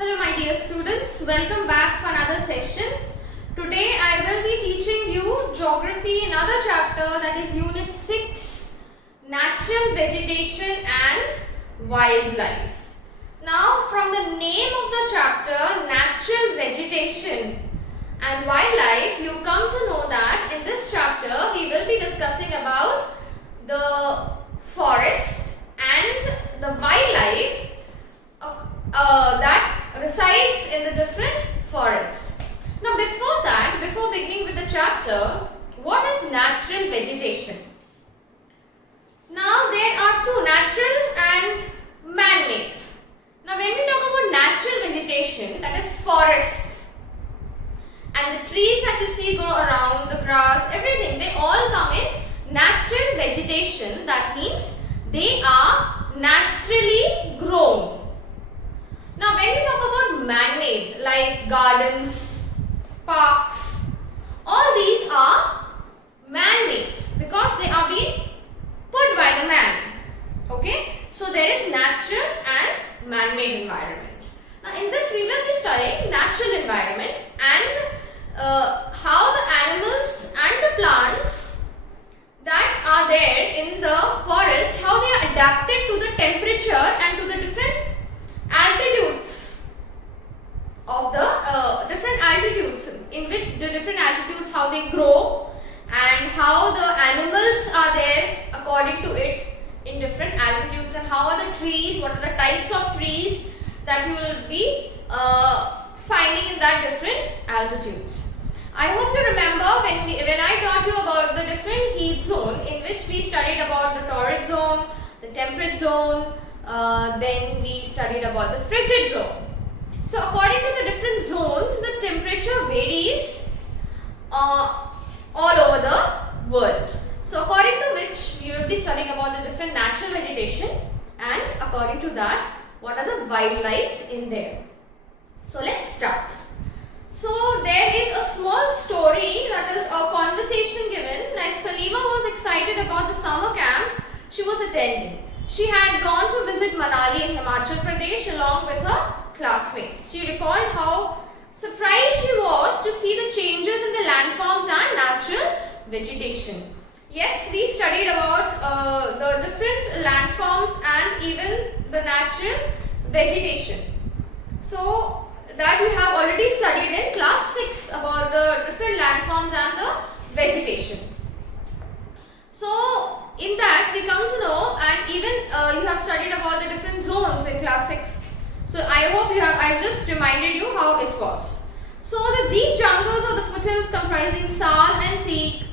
Hello my dear students, welcome back for another session. Today I will be teaching you geography, another chapter, that is unit 6, natural vegetation and wildlife. Now from the name of the chapter, natural vegetation and wildlife, you come to know that in this chapter we will be discussing about the forest and the wildlife that resides in the different forest. Now before beginning with the chapter, what is natural vegetation? Now there are two, natural and man-made. Now when we talk about natural vegetation, that is forest, and the trees that you see grow around, the grass, everything, they all come in natural vegetation. That means they are naturally grown. Now when we talk about man-made, like gardens, parks, all these are man-made because they are being put by the man. Okay, so there is natural and man-made environment. Now in this we will be studying natural environment and how the animals and the plants that are there in the forest, how they are adapted to the temperature and to the different altitudes of the different altitudes, in which the different altitudes, how they grow and how the animals are there according to it in different altitudes, and how are the trees, what are the types of trees that you will be finding in that different altitudes. I hope you remember when I taught you about the different heat zone, in which we studied about the torrid zone, the temperate zone, then we studied about the frigid zone. So according to the different zones, the temperature varies all over the world. So according to which you will be studying about the different natural vegetation, and according to that, what are the wildlife in there. So let's start. So there is a small story, that is a conversation given, like Salima was excited about the summer camp she was attending. She had gone to visit Manali in Himachal Pradesh along with her classmates. She recalled how surprised she was to see the changes in the landforms and natural vegetation. Yes, we studied about the different landforms and even the natural vegetation. So that we have already studied in class 6 about the different landforms and the vegetation. So in that we come to know, and even you have studied about the different zones in class 6. So I hope I just reminded you how it was. So the deep jungles of the foothills comprising sal and teak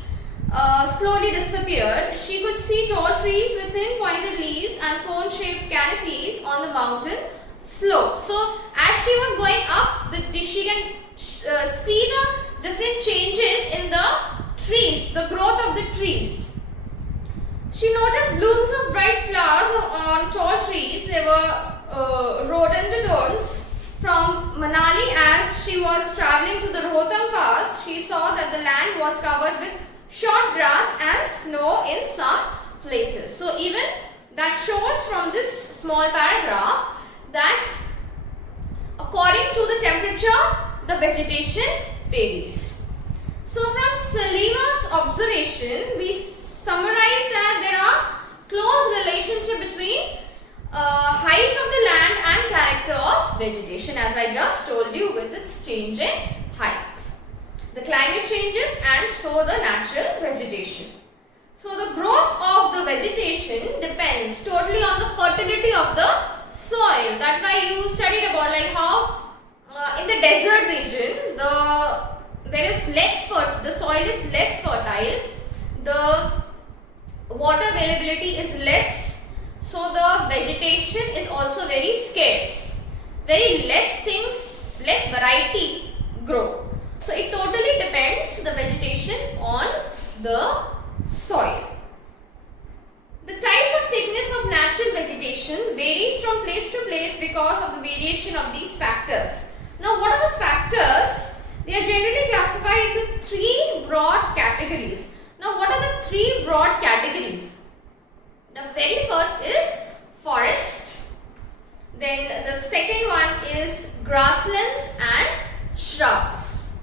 slowly disappeared. She could see tall trees with thin pointed leaves and cone-shaped canopies on the mountain slope. So as she was going up, she can see the different changes in the trees, the growth of the trees. She noticed blooms of bright flowers on tall trees. They were rhododendrons. From Manali, as she was travelling to the Rohtang Pass, she saw that the land was covered with short grass and snow in some places. So even that shows from this small paragraph that according to the temperature, the vegetation varies. So from Salima's observation, we summarize that there are close relationship between height of the land and character of vegetation, as I just told you, with its change in height. The climate changes and so the natural vegetation. So the growth of the vegetation depends totally on the fertility of the soil. That's why you studied about like how in the desert region the soil is less fertile, the water availability is less, so the vegetation is also very scarce. Very less things, less variety grow. So it totally depends, the vegetation, on the soil. The types of thickness of natural vegetation varies from place to place because of the variation of these factors. Now what are the factors? They are generally classified into 3 broad categories. Now what are the 3 broad categories? The very first is forest, then the second one is grasslands and shrubs.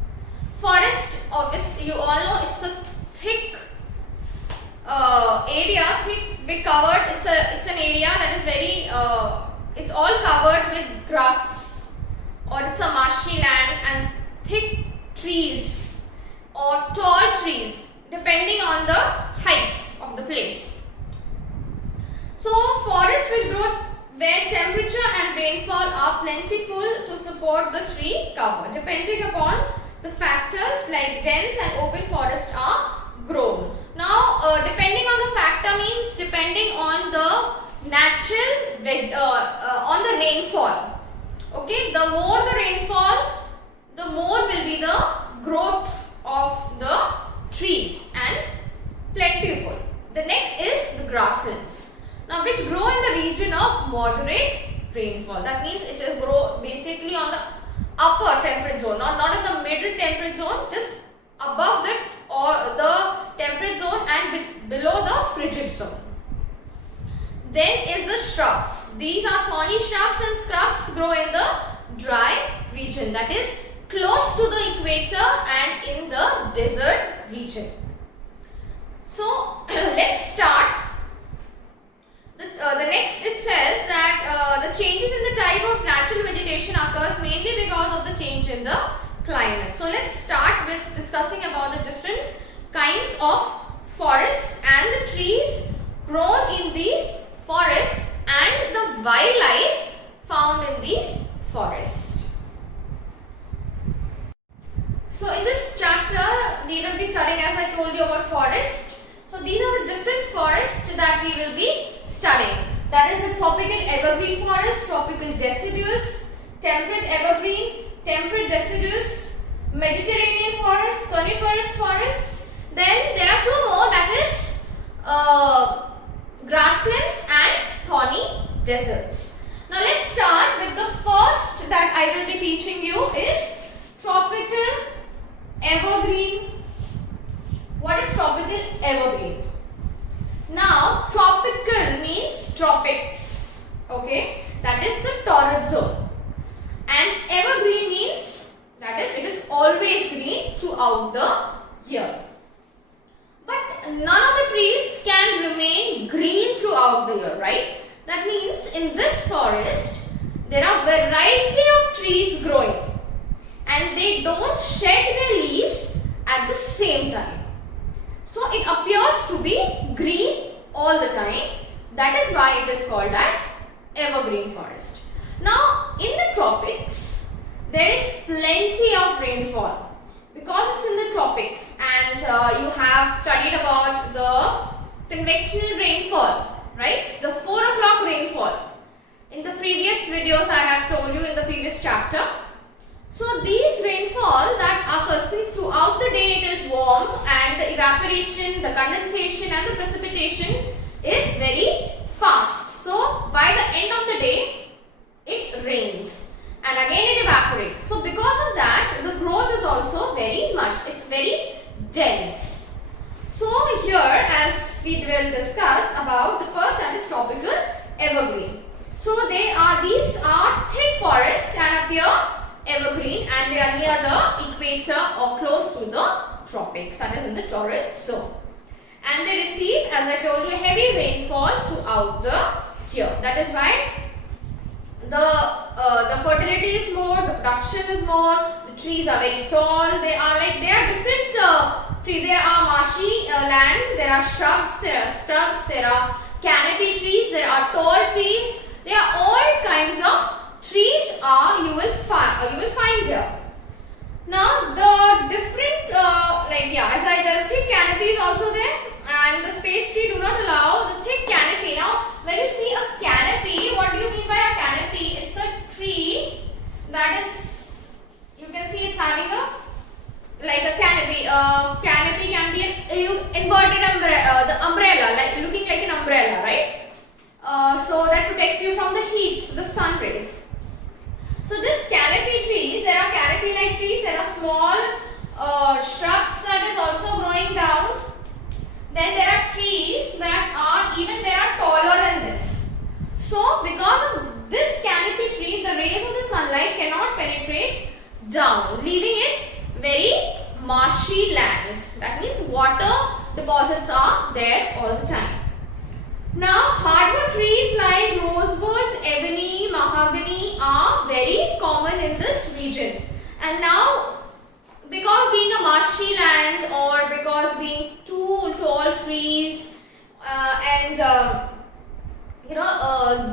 Forest, obviously, you all know it's a thick area, big covered. It's an area that is very it's all covered with grass, or it's a marshy land and thick trees or tall trees, depending on the height of the place. So forest will grow where temperature and rainfall are plentiful to support the tree cover, depending upon the factors like dense and open forest are grown. Now, depending on the factor means depending on the natural on the rainfall. Okay, the more the rainfall, the more will be the growth of the trees and plentiful. The next is the grasslands. Now, which grow in the region of moderate rainfall. That means it will grow basically on the upper temperate zone, not in the middle temperate zone, just above that or the temperate zone and below the frigid zone. Then is the shrubs. These are thorny shrubs and scrubs grow in the dry region, that is close to the equator and in the desert region. So let's start. The next it says that the changes in the type of natural vegetation occurs mainly because of the change in the climate. So let's start with discussing about the different kinds of forest and the trees grown in these forests and the wildlife found in these forests. So in this chapter we will be studying, as I told you, about forest. So these are the different forests that we will be studying. That is the tropical evergreen forest, tropical deciduous, temperate evergreen, temperate deciduous, Mediterranean forest, coniferous forest. Then there are two more, that is grasslands and thorny deserts. Now let's start with the first that I will be teaching you is tropical evergreen. What is tropical evergreen? Now tropical means tropics, okay, that is the torrid zone, and evergreen means that is it is always green throughout the year. But none of the trees can remain green throughout the year, right? That means in this forest there are variety of trees growing and they don't shed their leaves at the same time. So it appears to be green all the time. That is why it is called as evergreen forest. Now in the tropics there is plenty of rainfall because it's in the tropics, and you have studied about the convectional rainfall, right? The 4 o'clock rainfall. In the previous videos I have told you in the previous chapter. So these rainfall that occurs throughout the day, it is warm and the evaporation, the condensation and the precipitation is very fast. So by the end of the day it rains and again it evaporates. So because of that the growth is also very much, it's very dense. So here as we will discuss about the first, that is tropical evergreen. So these are thick forests and appear evergreen and they are near the equator or close to the tropics, that is in the torrid zone. And they receive, as I told you, heavy rainfall throughout the year. That is why the fertility is more, the production is more, the trees are very tall, they are different trees. There are marshy land, there are shrubs, there are canopy trees, there are tall trees, there are all kinds of trees you will find here. Now the different as I tell, thick canopy is also there, and the space tree do not allow the thick canopy. Now when you see a canopy, what do you mean by a canopy? It's a tree that is, you can see it's having a canopy. Canopy can be an inverted umbrella, the umbrella, like looking like an umbrella, right? So that protects you from the heat, the sun rays. So this canopy trees, there are canopy like trees, there are small shrubs that is also growing down. Then there are trees that are taller than this. So because of this canopy tree, the rays of the sunlight cannot penetrate down, leaving it very marshy land. That means water deposits are there all the time. Now, hardwood trees like rosewood, ebony, mahogany are very common in this region. And now, because being a marshy land or because being too tall trees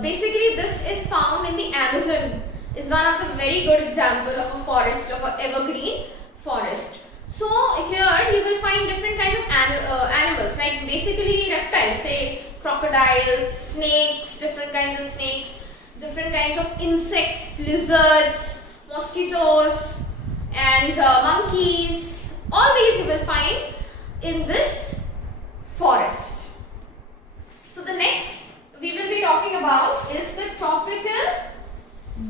basically this is found in the Amazon, is one of the very good example of a forest, of an evergreen forest. So here you will find different kind of animals, like basically reptiles, say crocodiles, snakes, different kinds of insects, lizards, mosquitoes, and monkeys. All these you will find in this forest. So the next we will be talking about is the tropical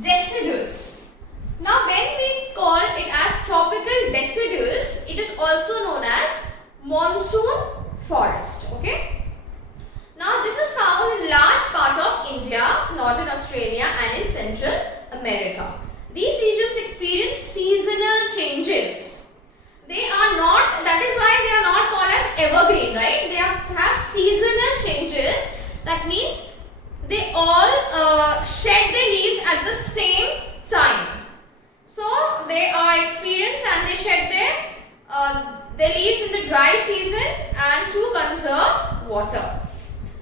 deciduous. Now when we call it as tropical deciduous, it is also known as monsoon forest. Okay. Now this is found in large part of India, northern Australia and in Central America. These regions experience seasonal changes. They are not, that is why they are not called as evergreen, right? They have seasonal changes. That means they all shed their leaves at the same time. So they are experienced and they shed their leaves in the dry season and to conserve water.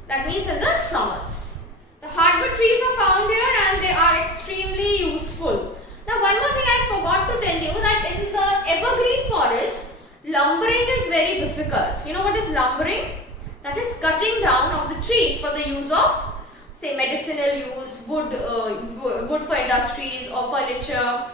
That means in the summers. The hardwood trees are found here and they are extremely useful. Now one more thing I forgot to tell you, that in the evergreen forest, lumbering is very difficult. You know what is lumbering? That is cutting down of the trees for the use of, say, medicinal use, wood for industries or furniture,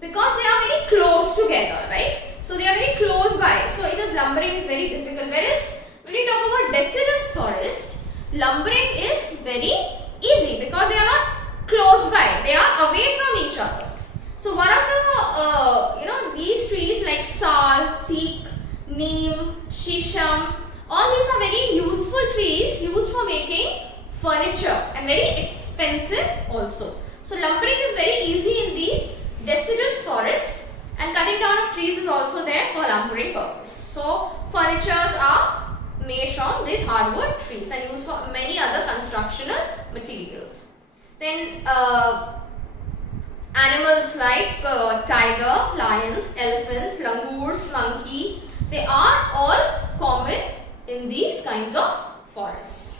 because they are very close together, right? So they are very close by. So it is lumbering is very difficult. Whereas when you talk about deciduous forest, lumbering is very easy because they are not close by. They are away from each other. So one of the these trees like sal, teak, neem, shisham, all these are very useful trees used for making furniture and very expensive also. So lumbering is very easy in these deciduous forest, and cutting down of trees is also there for lumbering purpose. So furnitures are made from these hardwood trees and used for many other constructional materials. Then animals like tiger, lions, elephants, langurs, monkey, they are all common in these kinds of forests.